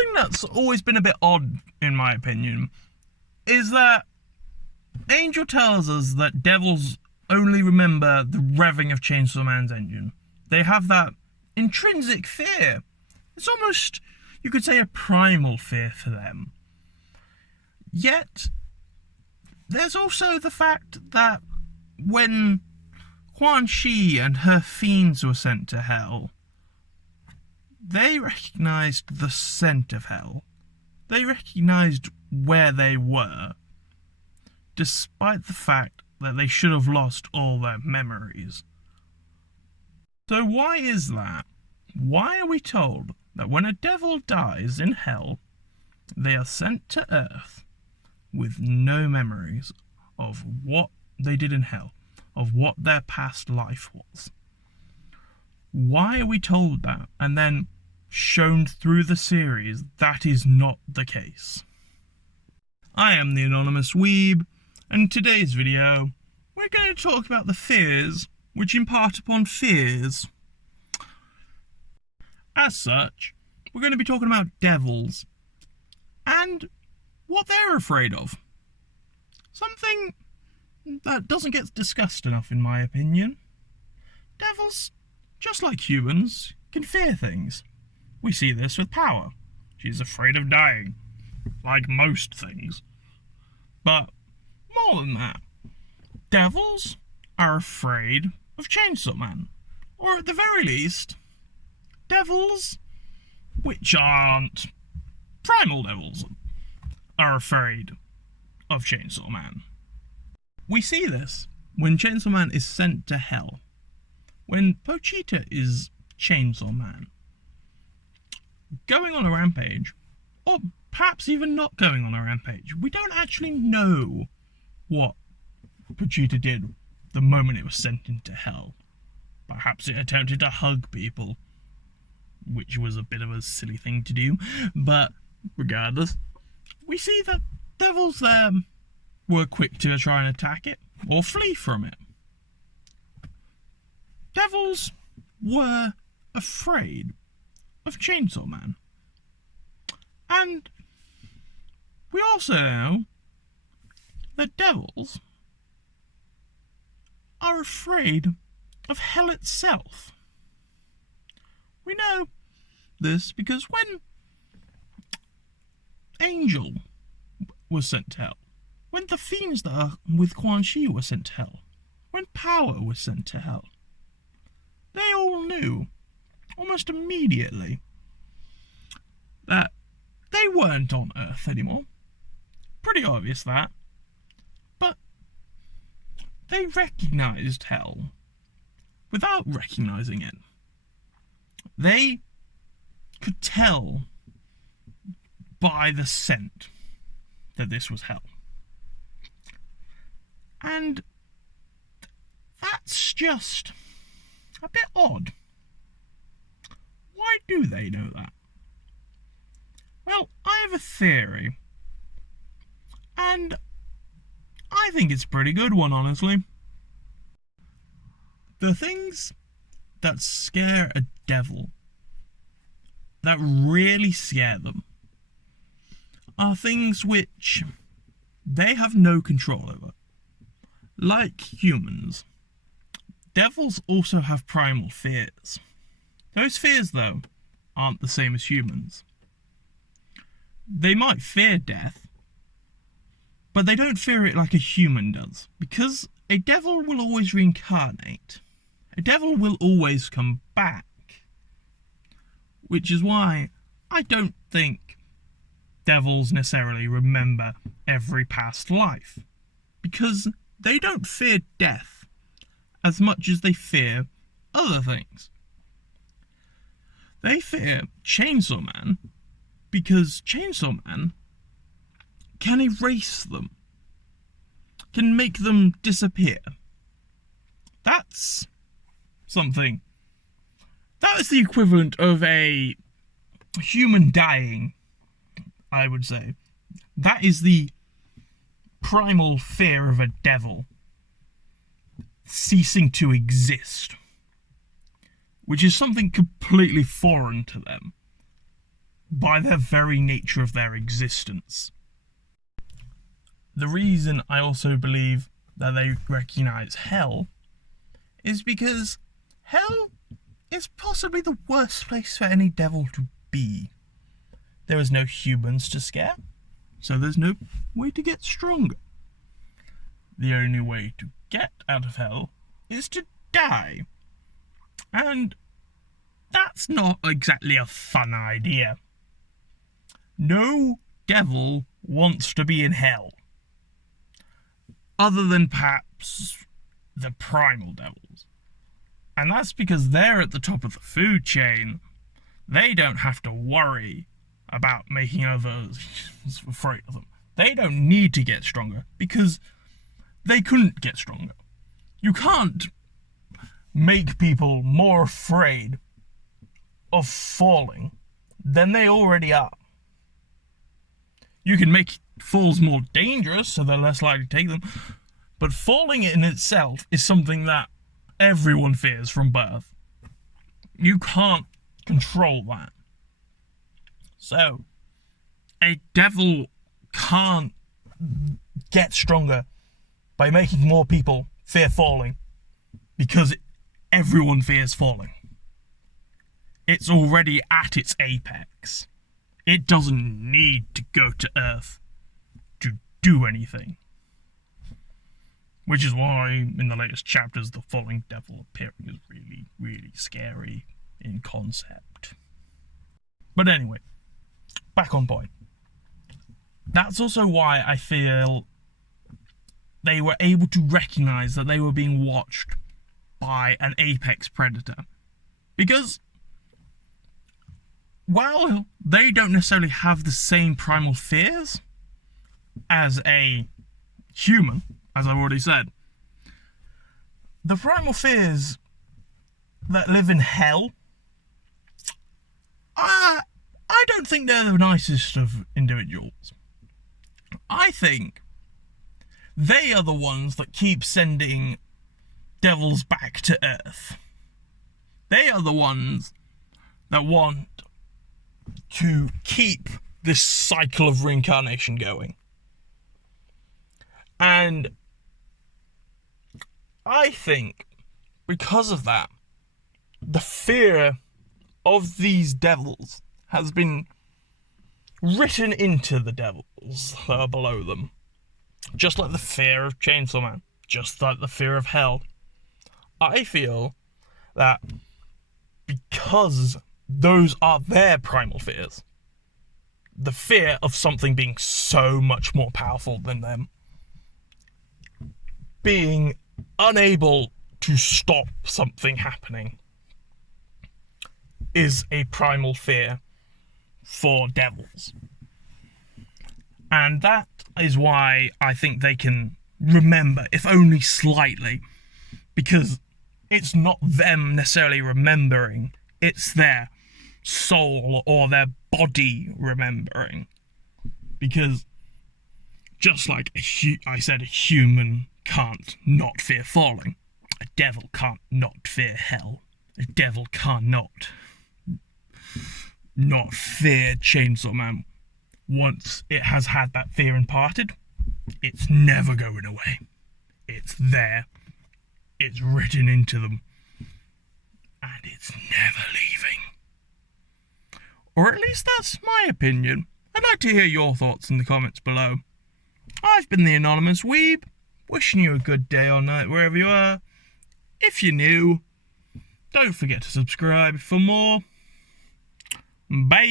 something that's always been a bit odd, in my opinion, is that Angel tells us that devils only remember the revving of Chainsaw Man's engine. They have that intrinsic fear. It's almost, you could say, a primal fear for them. Yet, there's also the fact that when Quan Chi and her fiends were sent to hell, they recognised the scent of hell. They recognised where they were, despite the fact that they should have lost all their memories. So why is that? Why are we told that when a devil dies in hell, they are sent to earth with no memories of what they did in hell, of what their past life was? Why are we told that, and then shown through the series that is not the case? I am the Anonymous Weeb, and in today's video, we're going to talk about the fears which impart upon fears. As such, we're going to be talking about devils, and what they're afraid of. Something that doesn't get discussed enough, in my opinion. Devils, just like humans, can fear things. We see this with Power. She's afraid of dying, like most things. But more than that, devils are afraid of Chainsaw Man. Or at the very least, devils, which aren't primal devils, are afraid of Chainsaw Man. We see this when Chainsaw Man is sent to hell. When Pochita is Chainsaw Man, going on a rampage, or perhaps even not going on a rampage. We don't actually know what Pochita did the moment it was sent into hell. Perhaps it attempted to hug people, which was a bit of a silly thing to do, but regardless, we see that devils there were quick to try and attack it, or flee from it. Devils were afraid of Chainsaw Man. And we also know that devils are afraid of hell itself. We know this because when Angel was sent to hell, when the fiends that are with Quan Chi were sent to hell, when Power was sent to hell, they all knew almost immediately that they weren't on Earth anymore. Pretty obvious that. But they recognised hell without recognising it. They could tell by the scent that this was hell. And that's just a bit odd. Why do they know that? Well, I have a theory, and I think it's a pretty good one, honestly. The things that scare a devil, that really scare them, are things which they have no control over. Like humans, devils also have primal fears. Those fears, though, aren't the same as humans. They might fear death, but they don't fear it like a human does, because a devil will always reincarnate. A devil will always come back. Which is why I don't think devils necessarily remember every past life, because they don't fear death as much as they fear other things. They fear Chainsaw Man because Chainsaw Man can erase them, can make them disappear. That's something. That is the equivalent of a human dying, I would say. That is the primal fear of a devil ceasing to exist, which is something completely foreign to them. by their very nature of their existence. The reason I also believe that they recognise hell is because hell is possibly the worst place for any devil to be. There is no humans to scare, so there's no way to get stronger. The only way to get out of hell is to die. And that's not exactly a fun idea. No devil wants to be in hell. Other than perhaps the primal devils. And that's because they're at the top of the food chain. They don't have to worry about making others afraid of them. They don't need to get stronger because they couldn't get stronger. You can't make people more afraid of falling than they already are. You can make falls more dangerous so they're less likely to take them, but falling in itself is something that everyone fears from birth. You can't control that. So, a devil can't get stronger by making more people fear falling, because everyone fears falling. It's already at its apex. It doesn't need to go to Earth to do anything. Which is why, in the latest chapters, the falling devil appearing is really, really scary in concept. But anyway, back on point. That's also why I feel they were able to recognise that they were being watched by an apex predator. Because, while they don't necessarily have the same primal fears as a human, as I've already said, the primal fears that live in hell, I don't think they're the nicest of individuals. I think they are the ones that keep sending devils back to Earth. They are the ones that want to keep this cycle of reincarnation going. And I think because of that, the fear of these devils has been written into the devils that are below them. Just like the fear of Chainsaw Man, just like the fear of hell. I feel that because those are their primal fears, the fear of something being so much more powerful than them, being unable to stop something happening, is a primal fear for devils. And that is why I think they can remember, if only slightly, because it's not them necessarily remembering, it's their soul or their body remembering. Because just like I said, a human can't not fear falling, a devil can't not fear hell, a devil can't not fear Chainsaw Man. Once it has had that fear imparted, it's never going away. It's there. It's written into them. And it's never leaving. Or at least that's my opinion. I'd like to hear your thoughts in the comments below. I've been the Anonymous Weeb, wishing you a good day or night wherever you are. If you're new, don't forget to subscribe for more. Bye!